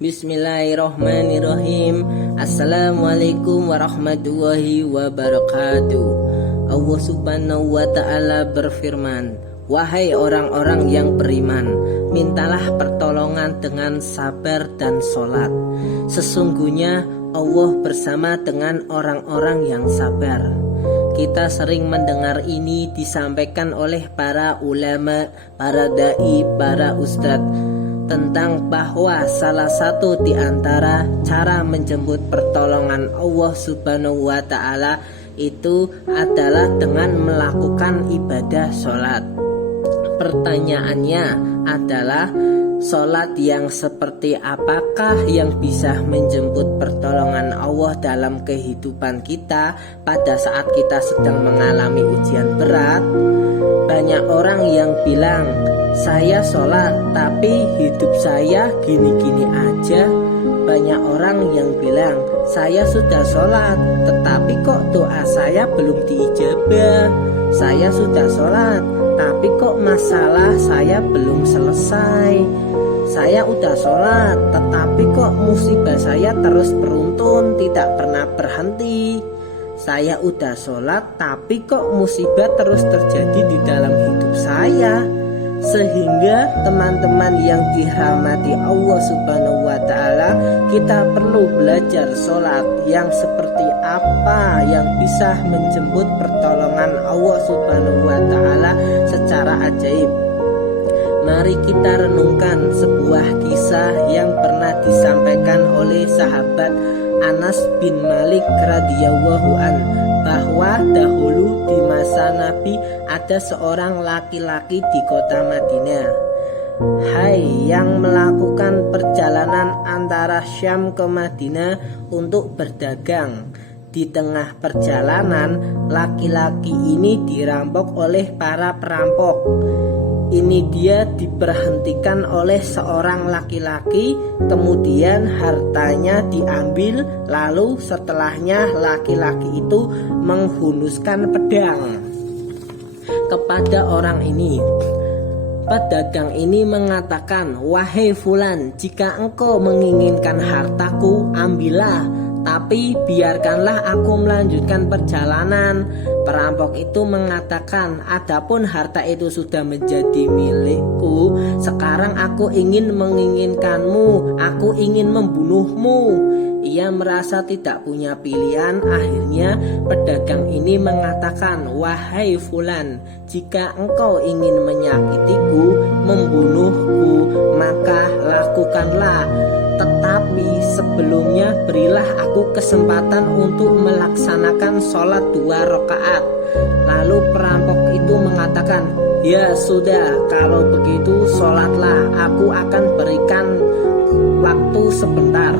Bismillahirrahmanirrahim. Assalamualaikum warahmatullahi wabarakatuh. Allah subhanahu wa ta'ala berfirman, wahai orang-orang yang beriman, mintalah pertolongan dengan sabar dan sholat. Sesungguhnya Allah bersama dengan orang-orang yang sabar. Kita sering mendengar ini disampaikan oleh para ulama, para dai, para ustadz, tentang bahwa salah satu di antara cara menjemput pertolongan Allah subhanahu wa ta'ala itu adalah dengan melakukan ibadah sholat. Pertanyaannya adalah, sholat yang seperti apakah yang bisa menjemput pertolongan Allah dalam kehidupan kita pada saat kita sedang mengalami ujian berat? Banyak orang yang bilang, saya sholat tapi hidup saya gini-gini aja. Banyak orang yang bilang, saya sudah sholat tetapi kok doa saya belum diijabah. Saya sudah sholat tapi kok masalah saya belum selesai. Saya udah sholat tetapi kok musibah saya terus beruntun, tidak pernah berhenti. Saya udah sholat tapi kok musibah terus terjadi di dalam hidup saya. Sehingga teman-teman yang dirahmati Allah subhanahu wa ta'ala, kita perlu belajar sholat yang seperti apa yang bisa menjemput pertolongan Allah subhanahu wa ta'ala secara ajaib. Mari kita renungkan sebuah kisah yang pernah disampaikan oleh sahabat Anas bin Malik radhiyallahu an, bahwa dahulu di masa Nabi ada seorang laki-laki di kota Madinah. Hai yang melakukan perjalanan antara Syam ke Madinah untuk berdagang. Di tengah perjalanan, laki-laki ini dirampok oleh para perampok. Ini dia diberhentikan oleh seorang laki-laki, kemudian hartanya diambil, lalu setelahnya laki-laki itu menghunuskan pedang kepada orang ini. Pedagang ini mengatakan, wahai fulan, jika engkau menginginkan hartaku, ambillah, tapi biarkanlah aku melanjutkan perjalanan. Perampok itu mengatakan, adapun harta itu sudah menjadi milikku, sekarang aku ingin menginginkanmu, aku ingin membunuhmu. Ia merasa tidak punya pilihan. Akhirnya pedagang ini mengatakan, wahai fulan, jika engkau ingin menyakitiku, membunuhku, maka lakukanlah. Tetapi sebelumnya berilah aku kesempatan untuk melaksanakan sholat 2 rakaat. Lalu perampok itu mengatakan, ya sudah, kalau begitu sholatlah, aku akan berikan waktu sebentar.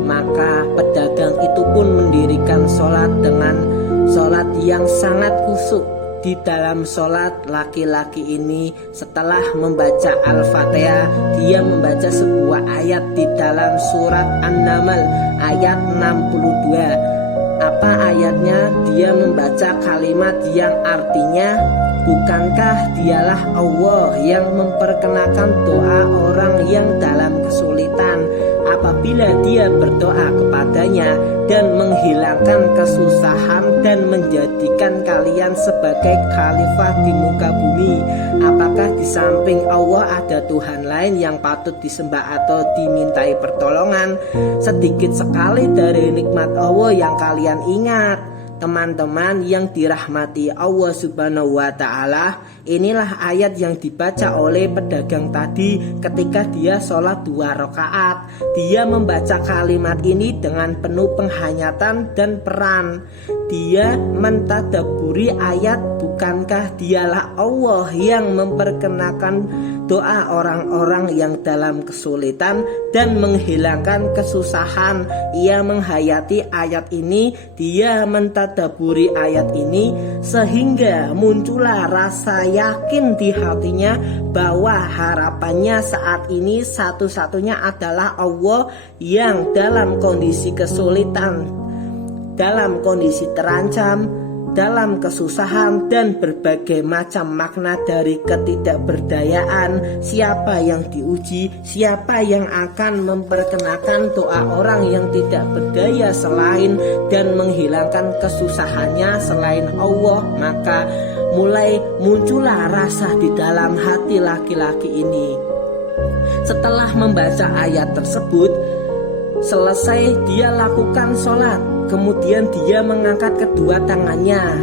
Maka pedagang itu pun mendirikan sholat dengan sholat yang sangat khusyuk. Di dalam sholat, laki-laki ini setelah membaca Al-Fatihah, dia membaca sebuah ayat di dalam surat An-Naml ayat 62. Apa ayatnya? Dia membaca kalimat yang artinya, bukankah dialah Allah yang memperkenakan doa orang yang dalam kesulitan apabila dia berdoa kepadanya dan menghilangkan kesusahan dan menjadikan kalian sebagai khalifah di muka bumi? Apakah di samping Allah ada Tuhan lain yang patut disembah atau dimintai pertolongan? Sedikit sekali dari nikmat Allah yang kalian ingat. Teman-teman yang dirahmati Allah subhanahu wa ta'ala, inilah ayat yang dibaca oleh pedagang tadi ketika dia sholat 2 rakaat. Dia membaca kalimat ini dengan penuh penghayatan dan peran. Dia mentadaburi ayat, bukankah dialah Allah yang memperkenakan doa orang-orang yang dalam kesulitan dan menghilangkan kesusahan. Ia menghayati ayat ini, dia mentadaburi ayat ini, sehingga muncullah rasa yakin di hatinya bahwa harapannya saat ini satu-satunya adalah Allah yang dalam kondisi kesulitan, dalam kondisi terancam, dalam kesusahan dan berbagai macam makna dari ketidakberdayaan. Siapa yang diuji, siapa yang akan memperkenalkan doa orang yang tidak berdaya selain dan menghilangkan kesusahannya selain Allah. Maka mulai muncullah rasa di dalam hati laki-laki ini. Setelah membaca ayat tersebut, selesai dia lakukan sholat. Kemudian dia mengangkat kedua tangannya.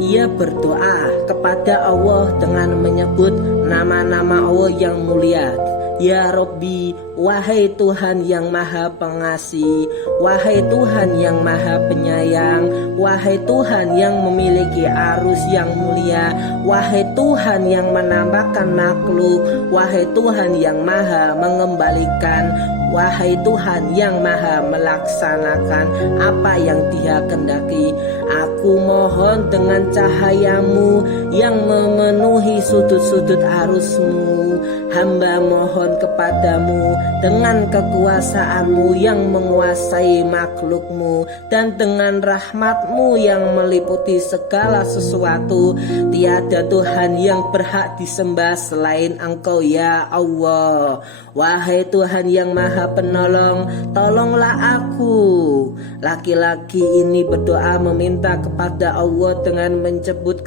Ia berdoa kepada Allah dengan menyebut nama-nama Allah yang mulia. Ya Rabbi, wahai Tuhan yang maha pengasih, wahai Tuhan yang maha penyayang, wahai Tuhan yang memiliki arus yang mulia, wahai Tuhan yang menambahkan makhluk, wahai Tuhan yang maha mengembalikan, wahai Tuhan yang maha melaksanakan apa yang Dia kehendaki. Aku mohon dengan cahayamu yang memenuhi sudut-sudut arus-Mu. Hamba mohon kepadamu dengan kekuasaanmu yang menguasai makhluk-Mu dan dengan rahmat-Mu yang meliputi segala sesuatu. Tiada Tuhan yang berhak disembah selain Engkau ya Allah. Wahai Tuhan yang maha penolong, tolonglah aku. Laki-laki ini berdoa meminta kepada Allah dengan menyebut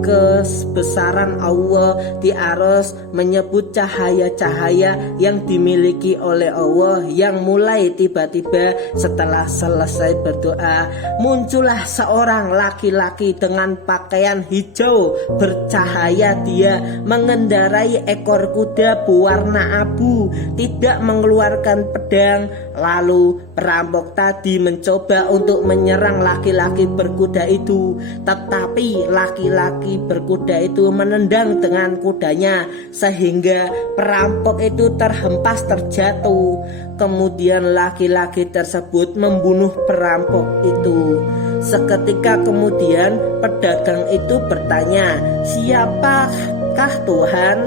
kebesaran Allah di aras, menyebut cahaya-cahaya yang dimiliki oleh Allah, yang mulai tiba-tiba setelah selesai berdoa muncullah seorang laki-laki dengan pakaian hijau bercahaya. Dia mengendarai ekor kuda berwarna abu, tidak mengeluarkan pedang. Lalu perampok tadi mencoba untuk menyerang laki-laki berkuda itu, tetapi laki-laki berkuda itu menendang dengan kudanya sehingga perampok itu terhempas terjatuh. Kemudian laki-laki tersebut membunuh perampok itu. Seketika kemudian pedagang itu bertanya, "Siapakah Tuhan?"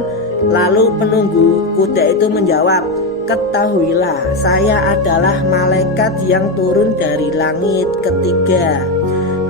Lalu penunggu kuda itu menjawab, "Ketahuilah, saya adalah malaikat yang turun dari langit ketiga.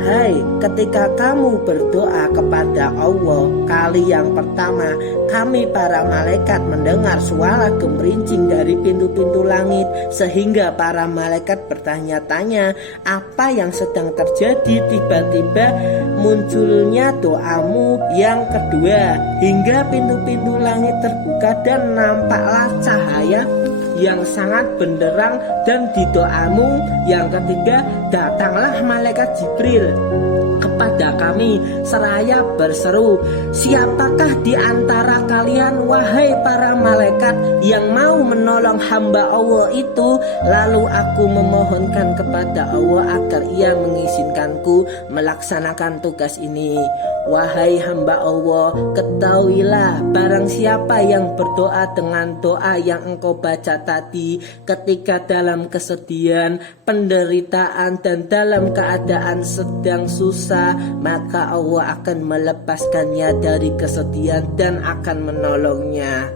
Hai, ketika kamu berdoa kepada Allah kali yang pertama, kami para malaikat mendengar suara gemerincing dari pintu-pintu langit, sehingga para malaikat bertanya-tanya apa yang sedang terjadi. Tiba-tiba munculnya doamu yang kedua, hingga pintu-pintu langit terbuka dan nampaklah cahaya yang sangat benderang, dan di doamu yang ketiga datanglah malaikat Jibril kepada kami seraya berseru, siapakah di antara kalian wahai para malaikat yang mau menolong hamba Allah itu? Lalu aku memohonkan kepada Allah agar Ia mengizinkanku melaksanakan tugas ini. Wahai hamba Allah, ketahuilah, barang siapa yang berdoa dengan doa yang engkau baca tadi ketika dalam kesedihan, penderitaan, dan dalam keadaan sedang susah, maka Allah akan melepaskannya dari kesedihan dan akan menolongnya.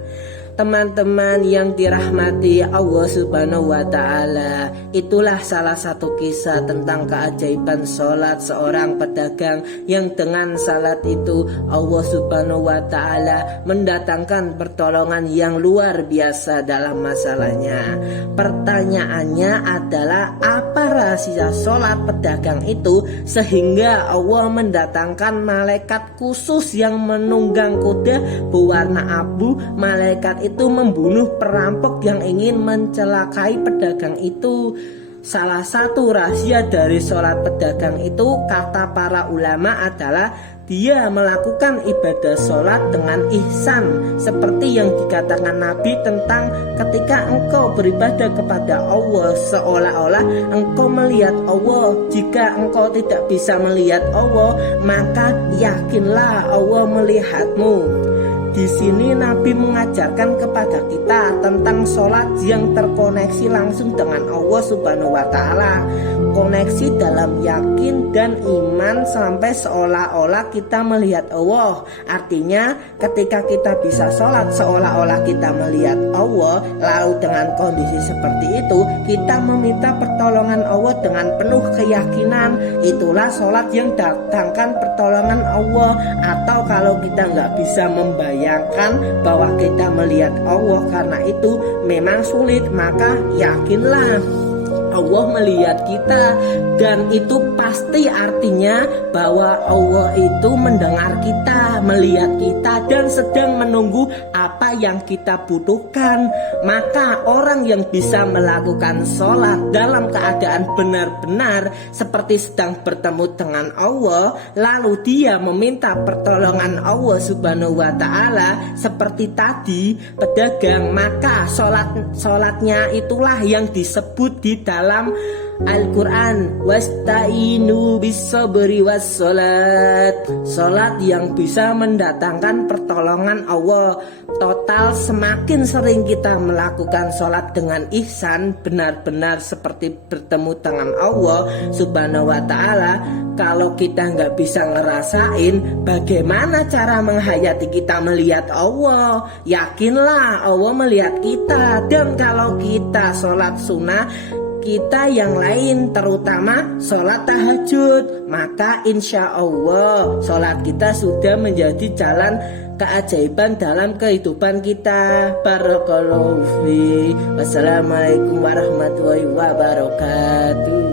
Teman-teman yang dirahmati Allah Subhanahu wa Ta'ala, itulah salah satu kisah tentang keajaiban sholat seorang pedagang yang dengan salat itu Allah Subhanahu wa Ta'ala mendatangkan pertolongan yang luar biasa dalam masalahnya. Pertanyaannya adalah, apa rahasia sholat pedagang itu sehingga Allah mendatangkan malaikat khusus yang menunggang kuda berwarna abu? Malaikat itu membunuh perampok yang ingin mencelakai pedagang itu. Salah satu rahasia dari sholat pedagang itu, kata para ulama, adalah dia melakukan ibadah sholat dengan ihsan, seperti yang dikatakan Nabi tentang ketika engkau beribadah kepada Allah seolah-olah engkau melihat Allah. Jika engkau tidak bisa melihat Allah, maka yakinlah Allah melihatmu. di sini Nabi mengajarkan kepada kita tentang sholat yang terkoneksi langsung dengan Allah Subhanahu wa Ta'ala, koneksi dalam yakin dan iman sampai seolah-olah kita melihat Allah. Artinya ketika kita bisa sholat seolah-olah kita melihat Allah, lalu dengan kondisi seperti itu kita meminta pertolongan Allah dengan penuh keyakinan, itulah sholat yang datangkan pertolongan Allah. Atau kalau kita nggak bisa membayangkan bahwa kita melihat Allah karena itu memang sulit, maka yakinlah Allah melihat kita, dan itu pasti artinya bahwa Allah itu mendengar kita, melihat kita, dan sedang menunggu apa yang kita butuhkan. Maka orang yang bisa melakukan sholat dalam keadaan benar-benar seperti sedang bertemu dengan Allah, lalu dia meminta pertolongan Allah Subhanahu wa Ta'ala seperti tadi pedagang, maka sholatnya itulah yang disebut di dalam Al-Quran, wasta'inu bis-sabri was-salat, salat yang bisa mendatangkan pertolongan Allah. Total semakin sering kita melakukan salat dengan ihsan, benar-benar seperti bertemu dengan Allah Subhanahu wa Ta'ala. Kalau kita nggak bisa ngerasain, bagaimana cara menghayati kita melihat Allah? Yakinlah Allah melihat kita. Dan kalau kita sholat sunnah, kita yang lain terutama sholat tahajud, maka insya Allah sholat kita sudah menjadi jalan keajaiban dalam kehidupan kita. Barakallahu fi. Wassalamualaikum warahmatullahi wabarakatuh.